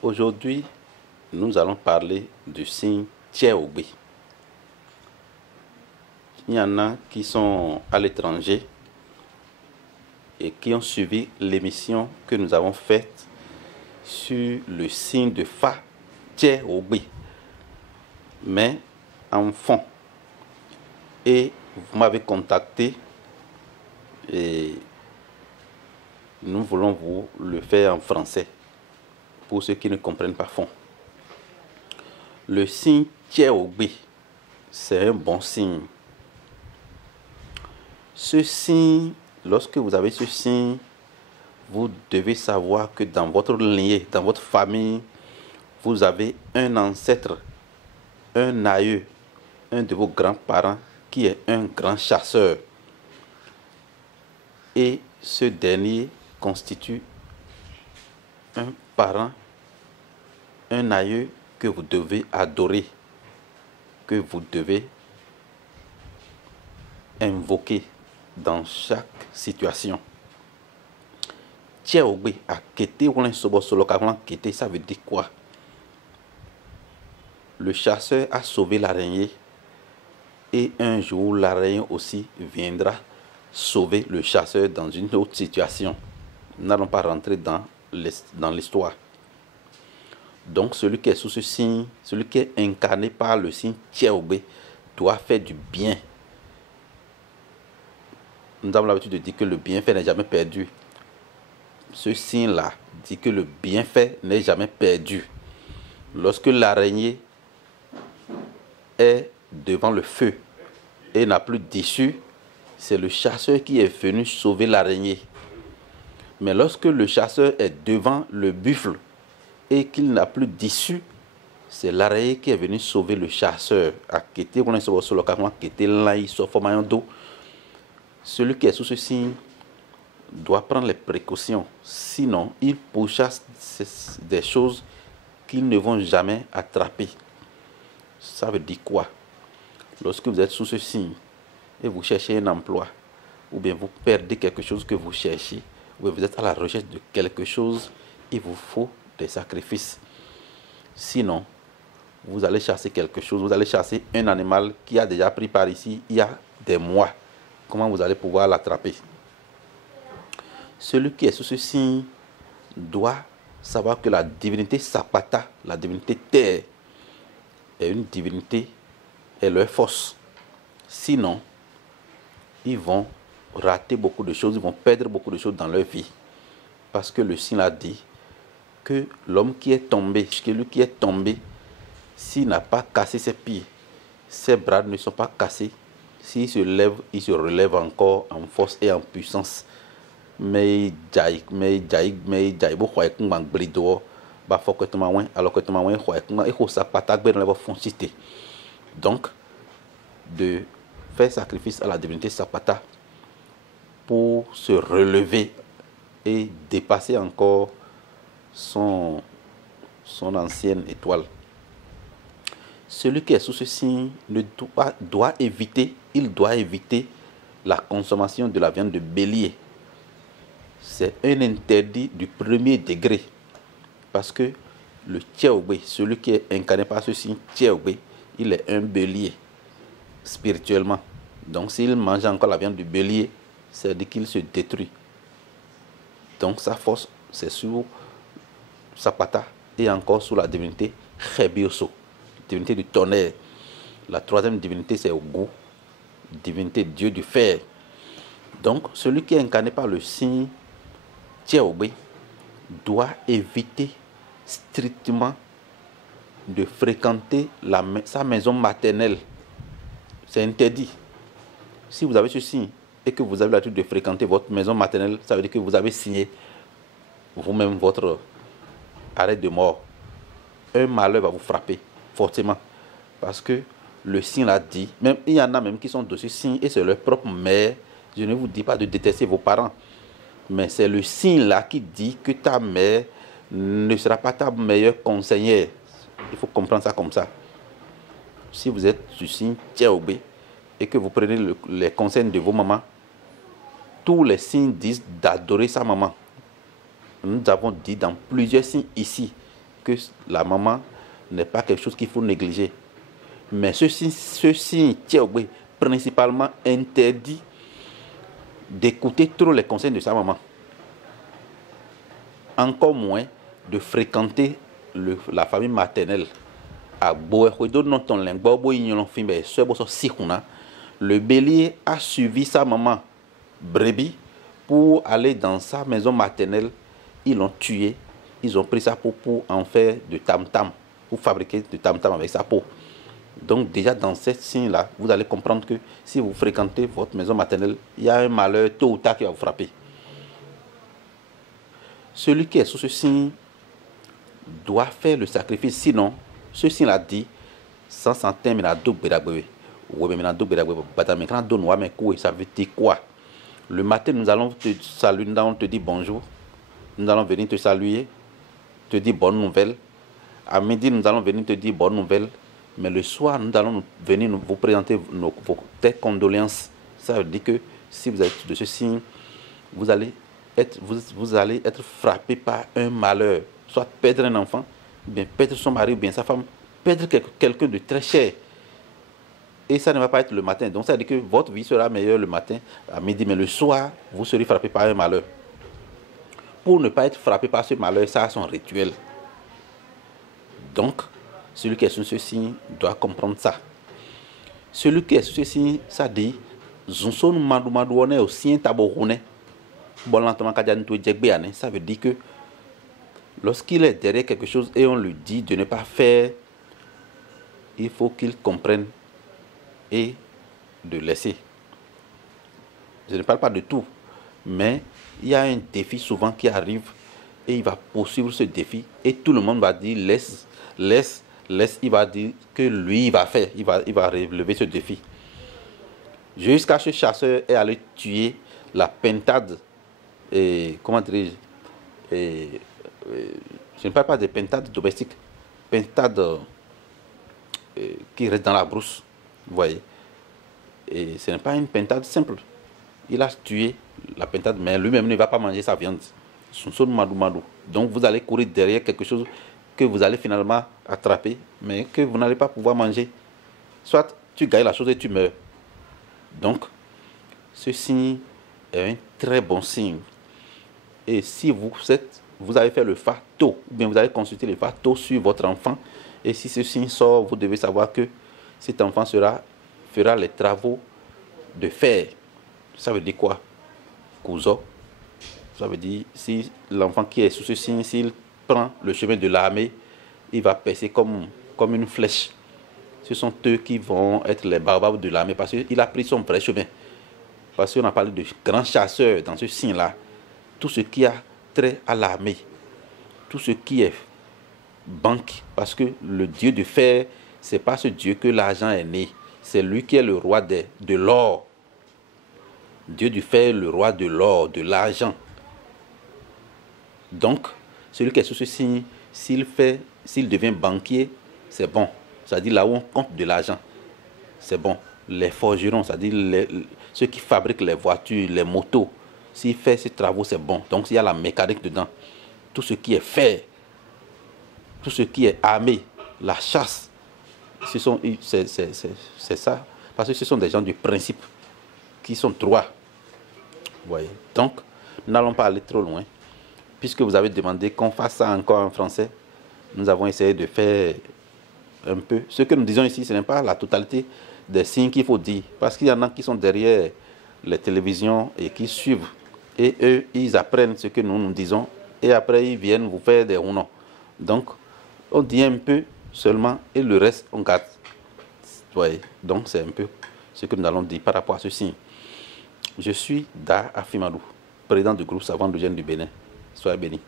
Aujourd'hui, nous allons parler du signe Tcheoubé. Il y en a qui sont à l'étranger et qui ont suivi l'émission que nous avons faite sur le signe de Fa Tcheoubé, mais en fond. Et vous m'avez contacté et nous voulons vous le faire en français pour ceux qui ne comprennent pas fond. Le signe Tcheoubé, c'est un bon signe. Ce signe, lorsque vous avez ce signe, vous devez savoir que dans votre lignée, dans votre famille, vous avez un ancêtre, un aïeux, un de vos grands-parents qui est un grand chasseur. Et ce dernier constitue un parent, un aïeux que vous devez adorer, que vous devez invoquer dans chaque situation. Tcheoubé, à kété ou ça veut dire quoi? Le chasseur a sauvé l'araignée et un jour l'araignée aussi viendra sauver le chasseur dans une autre situation. Nous n'allons pas rentrer dans l'histoire. Donc celui qui est sous ce signe, celui qui est incarné par le signe Tcheoubé doit faire du bien. Nous avons l'habitude de dire que le bienfait n'est jamais perdu. Ce signe-là dit que le bienfait n'est jamais perdu. Lorsque l'araignée est devant le feu et n'a plus d'issue, c'est le chasseur qui est venu sauver l'araignée. Mais lorsque le chasseur est devant le buffle et qu'il n'a plus d'issue, c'est l'araignée qui est venu sauver le chasseur. Celui qui est sous ce signe doit prendre les précautions, sinon il pourchasse des choses qu'ils ne vont jamais attraper. Ça veut dire quoi? Lorsque vous êtes sous ce signe et vous cherchez un emploi, ou bien vous perdez quelque chose que vous cherchez, ou bien vous êtes à la recherche de quelque chose, il vous faut des sacrifices. Sinon, vous allez chasser quelque chose, vous allez chasser un animal qui a déjà pris par ici il y a des mois. Comment vous allez pouvoir l'attraper? Celui qui est sous ce signe doit savoir que la divinité Sapata, la divinité terre, est une divinité et leur force. Sinon, ils vont rater beaucoup de choses, ils vont perdre beaucoup de choses dans leur vie. Parce que le signe a dit que l'homme qui est tombé, celui qui est tombé, s'il n'a pas cassé ses pieds, ses bras ne sont pas cassés, s'il se lève, il se relève encore en force et en puissance. Mais donc de faire sacrifice à la divinité Sapata pour se relever et dépasser encore son ancienne étoile. Celui qui est sous ce signe doit éviter la consommation de la viande de bélier. C'est un interdit du premier degré. Parce que le Tcheoubé, celui qui est incarné par ce signe Tcheoubé, il est un bélier spirituellement. Donc s'il mange encore la viande du bélier, c'est-à-dire qu'il se détruit. Donc sa force, c'est sur Sapata et encore sur la divinité Khebioso, divinité du tonnerre. La troisième divinité, c'est Ogou, divinité Dieu du fer. Donc celui qui est incarné par le signe Tcheoubé doit éviter strictement de fréquenter sa maison maternelle. C'est interdit. Si vous avez ce signe et que vous avez l'habitude de fréquenter votre maison maternelle, ça veut dire que vous avez signé vous-même votre arrêt de mort. Un malheur va vous frapper fortement. Parce que le signe l'a dit. Même, il y en a même qui sont de ce signe et c'est leur propre mère. Je ne vous dis pas de détester vos parents. Mais c'est le signe là qui dit que ta mère ne sera pas ta meilleure conseillère. Il faut comprendre ça comme ça. Si vous êtes du signe Tcheoubé et que vous prenez les conseils de vos mamans, tous les signes disent d'adorer sa maman. Nous avons dit dans plusieurs signes ici que la maman n'est pas quelque chose qu'il faut négliger. Mais ce signe principalement interdit d'écouter trop les conseils de sa maman. Encore moins de fréquenter la famille maternelle. Le bélier a suivi sa maman brebis pour aller dans sa maison maternelle. Ils l'ont tué. Ils ont pris sa peau pour en faire de tam-tam, pour fabriquer de tam-tam avec sa peau. Donc déjà dans ce signe-là, vous allez comprendre que si vous fréquentez votre maison maternelle, il y a un malheur tôt ou tard qui va vous frapper. Celui qui est sous ce signe doit faire le sacrifice. Sinon, ce signe-là dit, sans s'entendre, ça veut dire quoi? Le matin, nous allons te saluer, nous allons te dire bonjour. Nous allons venir te saluer, te dire bonne nouvelle. À midi, nous allons venir te dire bonne nouvelle. Mais le soir, nous allons venir vous présenter vos condoléances. Ça veut dire que si vous êtes de ce signe, vous allez être frappé par un malheur. Soit perdre un enfant, bien perdre son mari ou bien sa femme, perdre quelqu'un de très cher. Et ça ne va pas être le matin. Donc ça veut dire que votre vie sera meilleure le matin, à midi, mais le soir, vous serez frappé par un malheur. Pour ne pas être frappé par ce malheur, ça a son rituel. Donc, celui qui est sous ce signe doit comprendre ça. Celui qui est sous ce signe, ça dit, ça veut dire que lorsqu'il est derrière quelque chose et on lui dit de ne pas faire, il faut qu'il comprenne et de laisser. Je ne parle pas de tout, mais il y a un défi souvent qui arrive et il va poursuivre ce défi et tout le monde va dire laisse, il va dire que lui il va faire, il va relever ce défi. Jusqu'à ce chasseur est allé tuer la pentade, comment dirais-je, je ne parle pas de pentade domestique, pentade qui reste dans la brousse, vous voyez. Et ce n'est pas une pentade simple. Il a tué la pentade, mais lui-même ne va pas manger sa viande. Donc vous allez courir derrière quelque chose que vous allez finalement attraper, mais que vous n'allez pas pouvoir manger. Soit tu gagnes la chose et tu meurs. Donc, ce signe est un très bon signe. Et si vous avez fait le fa tôt, ou bien vous allez consulter le fa tôt sur votre enfant, et si ce signe sort, vous devez savoir que cet enfant fera les travaux de fer. Ça veut dire quoi? Cousin. Ça veut dire, si l'enfant qui est sous ce signe, s'il prend le chemin de l'armée, il va percer comme une flèche. Ce sont eux qui vont être les barbares de l'armée parce qu'il a pris son vrai chemin. Parce qu'on a parlé de grands chasseurs dans ce signe-là. Tout ce qui a trait à l'armée, tout ce qui est banque, parce que le Dieu de fer, c'est pas ce Dieu que l'argent est né. C'est lui qui est le roi de l'or. Dieu du fer, le roi de l'or, de l'argent. Donc, celui qui est sous ce signe, s'il devient banquier, c'est bon. C'est-à-dire là où on compte de l'argent, c'est bon. Les forgerons, c'est-à-dire ceux qui fabriquent les voitures, les motos, s'il fait ces travaux, c'est bon. Donc, il y a la mécanique dedans. Tout ce qui est fer, tout ce qui est armé, la chasse, c'est ça. Parce que ce sont des gens du principe qui sont droits. Vous voyez. Donc, nous n'allons pas aller trop loin. Puisque vous avez demandé qu'on fasse ça encore en français, nous avons essayé de faire un peu. Ce que nous disons ici, ce n'est pas la totalité des signes qu'il faut dire. Parce qu'il y en a qui sont derrière les télévisions et qui suivent. Et eux, ils apprennent ce que nous disons. Et après, ils viennent vous faire des ou non. Donc, on dit un peu seulement et le reste, on garde. Vous voyez. Donc, c'est un peu ce que nous allons dire par rapport à ce signe. Je suis Da Afimadou, président du groupe Savant de Gênes du Bénin. Soyez bénis.